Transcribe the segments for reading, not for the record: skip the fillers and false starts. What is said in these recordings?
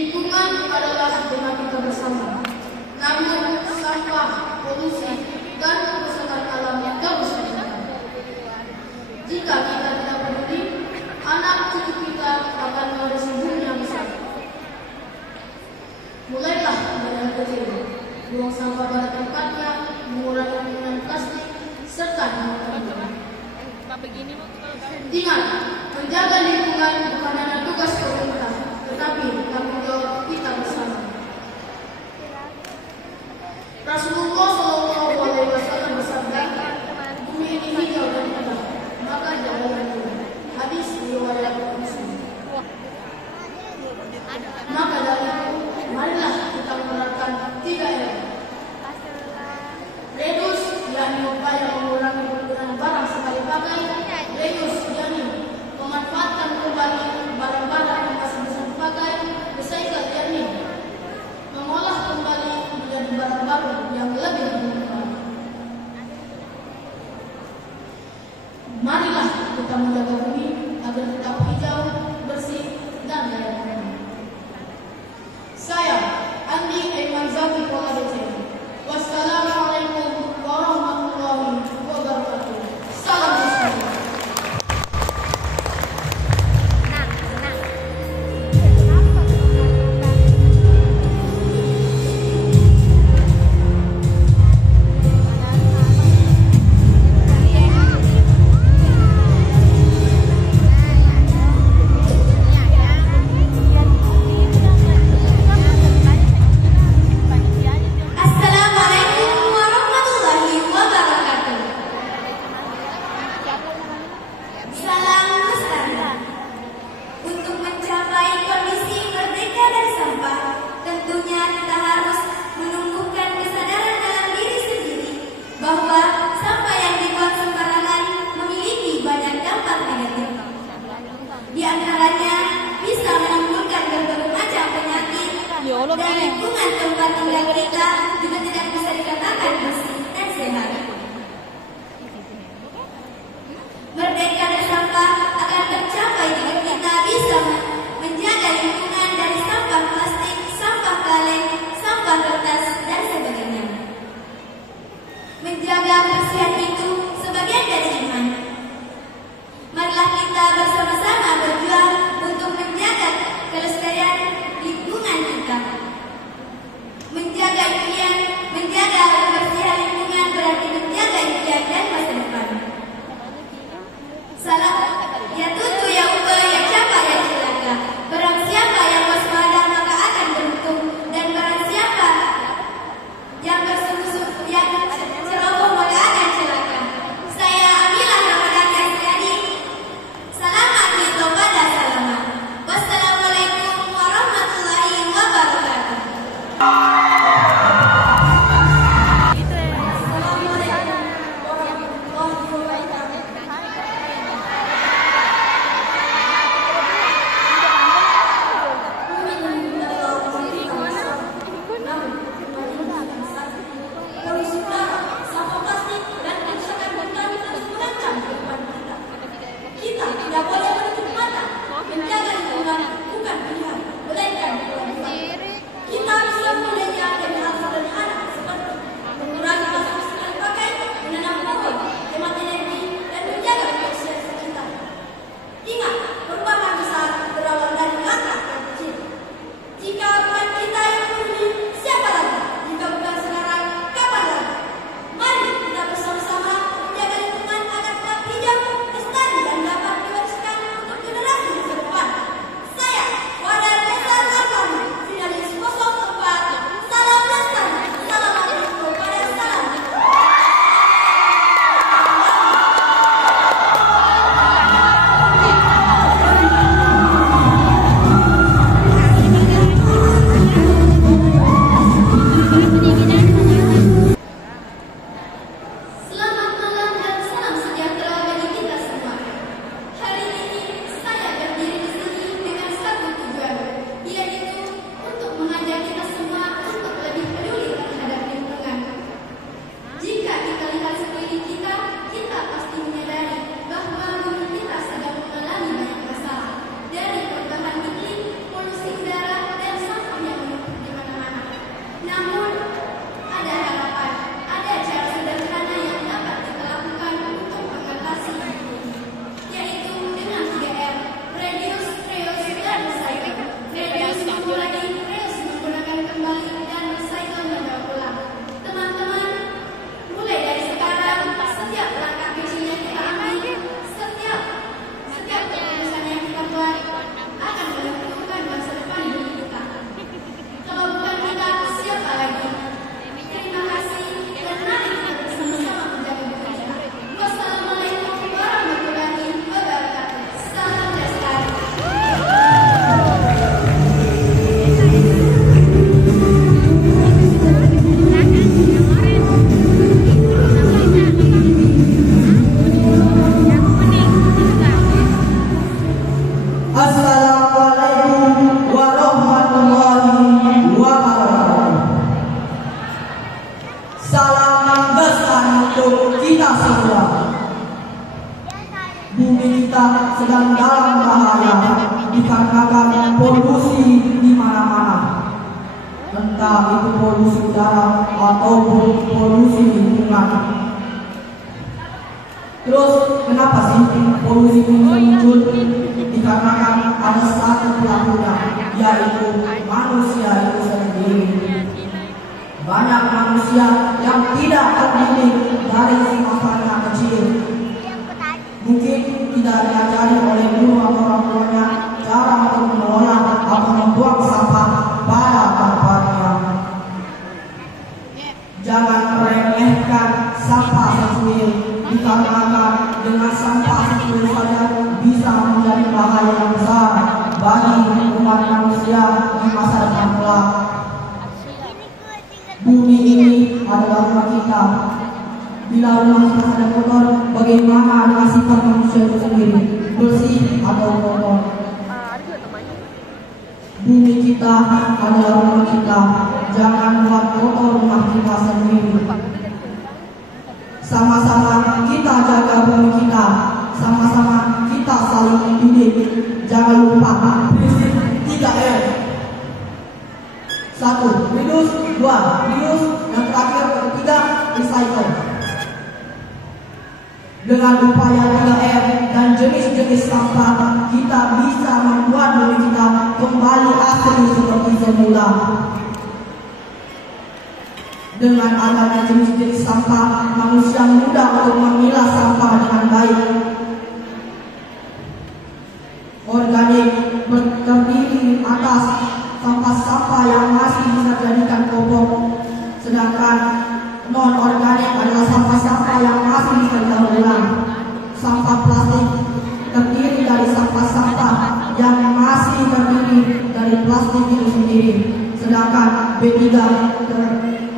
Lingkungan adalah tema kita bersama. Namun sampah, polusi, dan kerusakan alam yang terus meningkat. Jika kita tidak peduli, anak cucu kita akan mewarisi bumi yang besar. Mulailah dari hal kecil, buang sampah pada tempatnya, mengurangi penggunaan plastik, serta mengurangi. Ingat, menjaga lingkungan bukan hanya tugas pemerintah, tetapi tanggung jawab kita bersama. Rasulullah SAW bersabda, bumi ini hijau dan indah, maka jagalah dia. Hadis riwayat Muslim. Maka dari itu, marilah kita menerapkan 3R. Reduce, yakni upaya mengurangi penggunaan barang sekali pakai. Reuse, yakni memanfaatkan kembali barang-barang yang masih bisa dipakai. Recycle, yakni mengolah kembali menjadi barang baru yang lebih bermanfaat. Marilah kita menjaga bumi agar tetap hijau, bersih, dan layak huni. Saya Andi Aiman Zaki Kuala DC. Wassalamualaikum warahmatullahi wabarakatuh. Salam Muslim. dikarenakan polusi di mana-mana, entah itu polusi udara ataupun polusi lingkungan. Terus kenapa sih polusi ini muncul? Dikarenakan ada satu pelakunya, yaitu manusia itu sendiri. Banyak manusia yang tidak terdidik dari masanya kecil. Mungkin tidak diajari oleh guru atau orang tuanya cara untuk mengolah atau membuang sampah pada tempatnya. Jangan meremehkan sampah secuil, dikarenakan dengan sampah secuil saja bisa menjadi bahaya yang besar bagi umat manusia di masa depan kelak. Bumi ini adalah rumah kita. Bila rumah kita sedang kotor, bagaimana dengan sifat manusia itu sendiri, bersih atau kotor? Bumi kita adalah rumah kita. Jangan buat kotor rumah kita sendiri. Sama-sama kita jaga bumi kita. Sama-sama kita saling mendidik. Jangan lupa prinsip 3R. 1. Reduce. 2. Reuse. Yang terakhir, ketiga, recycle. Dengan upaya 3R dan jenis-jenis sampah, kita bisa membuat bumi kita kembali asli seperti semula. Dengan adanya jenis-jenis sampah, manusia mudah untuk memilah sampah dengan baik. Organik terdiri atas sampah-sampah yang masih bisa dijadikan popok, sedangkan non-organik adalah sampah-sampah yang masih bisa didaur ulang. Sampah plastik terdiri dari sampah-sampah yang masih terdiri dari plastik itu sendiri, sedangkan B3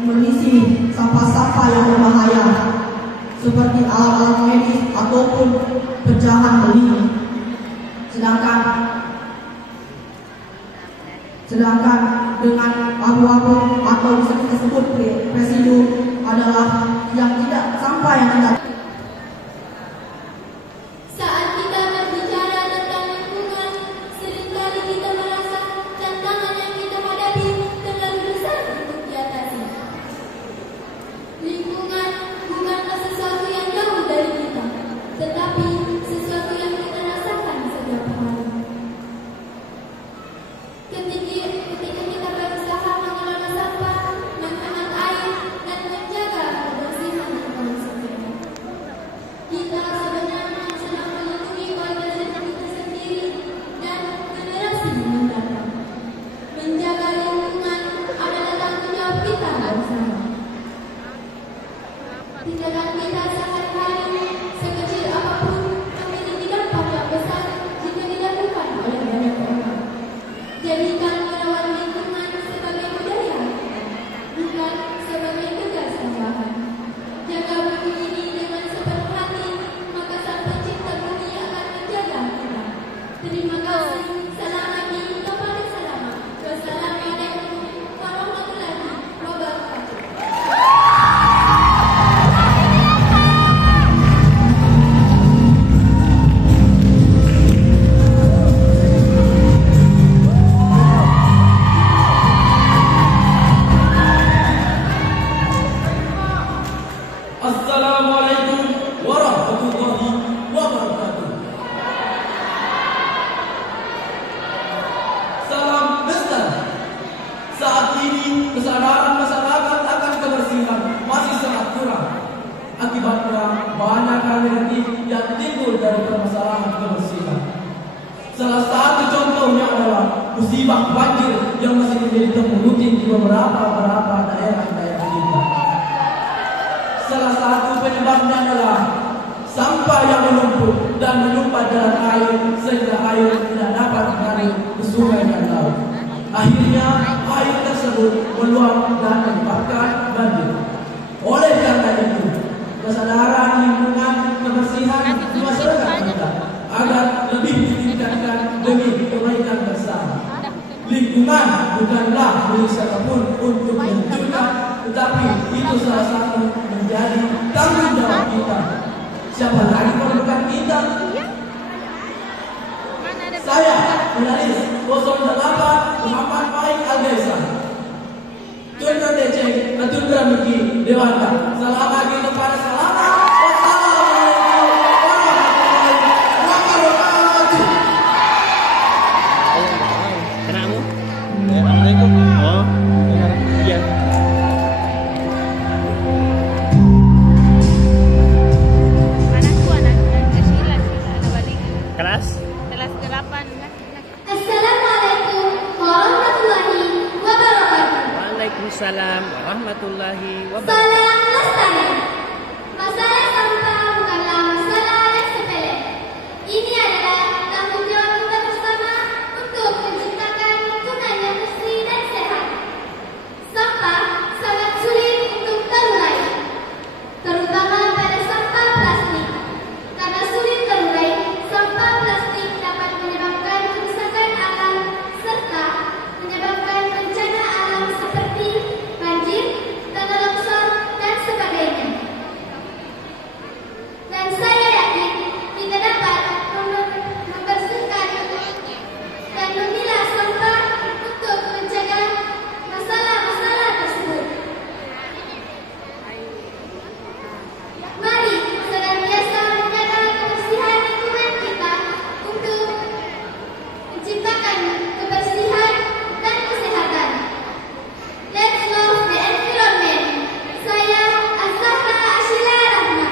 berisi sampah-sampah yang berbahaya seperti alat-alat medis ataupun pecahan beli. Sedangkan dengan abu-abu atau bisa kita sebut residu adalah yang tidak sampah yang tidak. Saat kita berbicara tentang lingkungan, seringkali kita merasa tantangan yang kita hadapi terlalu besar untuk diatasi. Lingkungan bukanlah sesuatu yang jauh dari kita, tetapi sesuatu yang kita rasakan setiap hari. Ketika kita berusaha mengelola sampah, menghemat air, dan menjaga kebersihan lingkungan sekitar, kita sebenarnya sedang melindungi organisasi kita sendiri dan generasi mendatang. Menjaga lingkungan adalah tanggung jawab kita bersama. Tindakan kita sehari-hari, sekecil apapun, memiliki dampak yang besar jika dilakukan oleh banyak orang. Jadikan merawat lingkungan sebagai budaya, bukan sebagai tugas tambahan. Jaga bumi ini dengan sepenuh hati, maka Sang Pencipta bumi akan menjaga kita. Terima kasih. Salam lagi, kepada selamat. Wassalamualaikum warahmatullahi wabarakatuh. Assalamualaikum warahmatullahi wabarakatuh. Salam bestari. Saat ini kesadaran masyarakat akan kebersihan masih sangat kurang. Akibatnya banyak hal negatif yang timbul dari permasalahan kebersihan. Salah satu contohnya adalah musibah banjir yang masih menjadi temu rutin di beberapa daerah-daerah kita. Salah satu penyebabnya adalah sampah yang menumpuk dan menumpah jalan air sehingga air tidak dapat mengalir ke sungai dan laut. Akhirnya air tersebut meluap dan menyebabkan banjir. Oleh karena itu, kesadaran lingkungan kebersihan di masyarakat kita agar lebih ditingkatkan demi kebaikan bersama. Lingkungan bukanlah milik siapapun untuk dihancurkan, tetapi itu salah satu menjadi tanggung jawab kita. Siapa lagi kalau bukan kita? Saya, penulis 08 Muhammad Faik Al-Desa. Tunda DC, Tunda Miki Dewanta. Selamat pagi kepada selamat. Waalaikumsalam warahmatullahi wabarakatuh. Salam lestari. Masalah sampah bukanlah masalah yang sepele. Ini adalah tanggung jawab kita bersama untuk menciptakan lingkungan yang bersih dan sehat. Sampah sangat sulit untuk terurai, terutama pada sampah plastik. Karena sulit terurai, sampah plastik dapat menyebabkan kerusakan alam serta menyebabkan bencana alam seperti banjir, tanah longsor, dan sebagainya. Dan saya yakin kita dapat membersihkan dan memilah sampah untuk mencegah masalah-masalah tersebut. Mari senantiasa menjaga kebersihan lingkungan kita untuk menciptakan kebersihan dan kesehatan. Let's love the environment. Saya Azhara Ashila Rahma.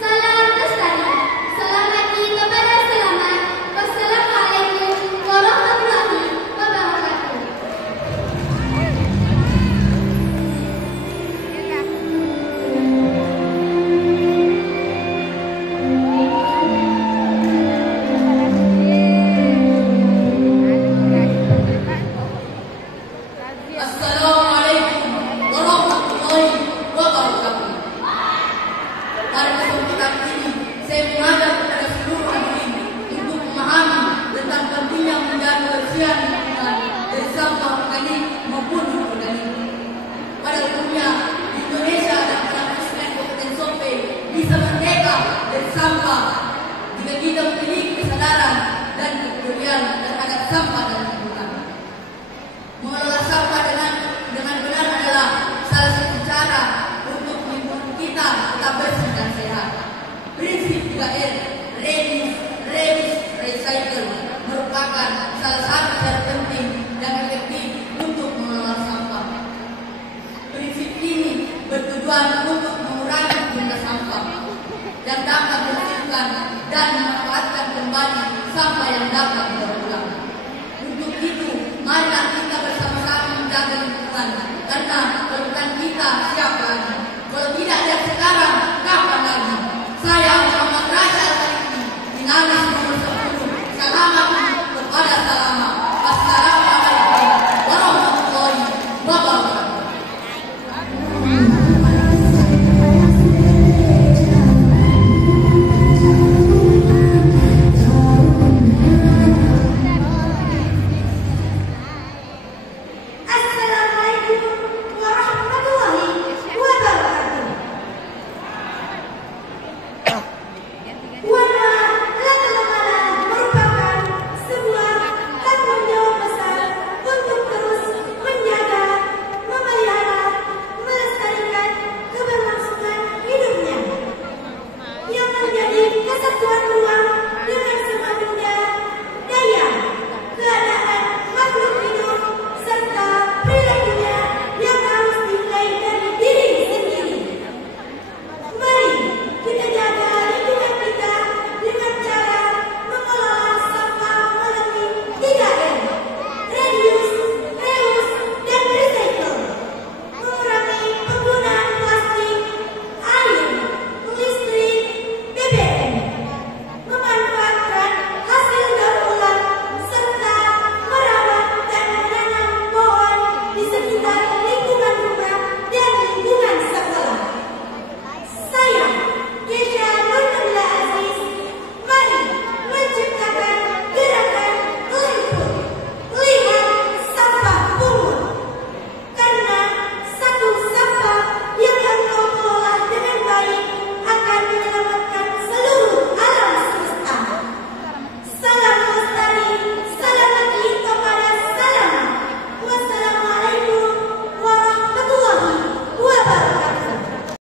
Salam lestari. Selamat kepada selamat. Wassalamualaikum warahmatullahi wabarakatuh. Assalamualaikum warahmatullahi wabarakatuh. Pada kesempatan ini, saya mengajak kepada seluruh hadirin untuk memahami tentang pentingnya menjaga kebersihan lingkungan dari sampah organik maupun non-organik. Pada umumnya, di Indonesia dan dalam Presiden Kabupaten Sope bisa merdeka dari sampah jika kita memiliki kesadaran dan kepedulian terhadap sampah dan lingkungan. Mengelola sampah dengan benar adalah salah satu cara untuk lingkungan kita tetap bersih dan sehat. Prinsip 3R, reduce, recycle, merupakan salah satu cara penting dan efektif untuk mengelola sampah. Prinsip ini bertujuan untuk mengurangi jumlah sampah dan dapat dihasilkan dan memanfaatkan kembali sampah yang dapat didaur ulang. Untuk itu, marilah kita bersama-sama menjaga lingkungan, karena kalau bukan kita, siapa lagi? Kalau tidak ada sekarang, kapan lagi? Saya Muhammad Raja Al-Khalidi,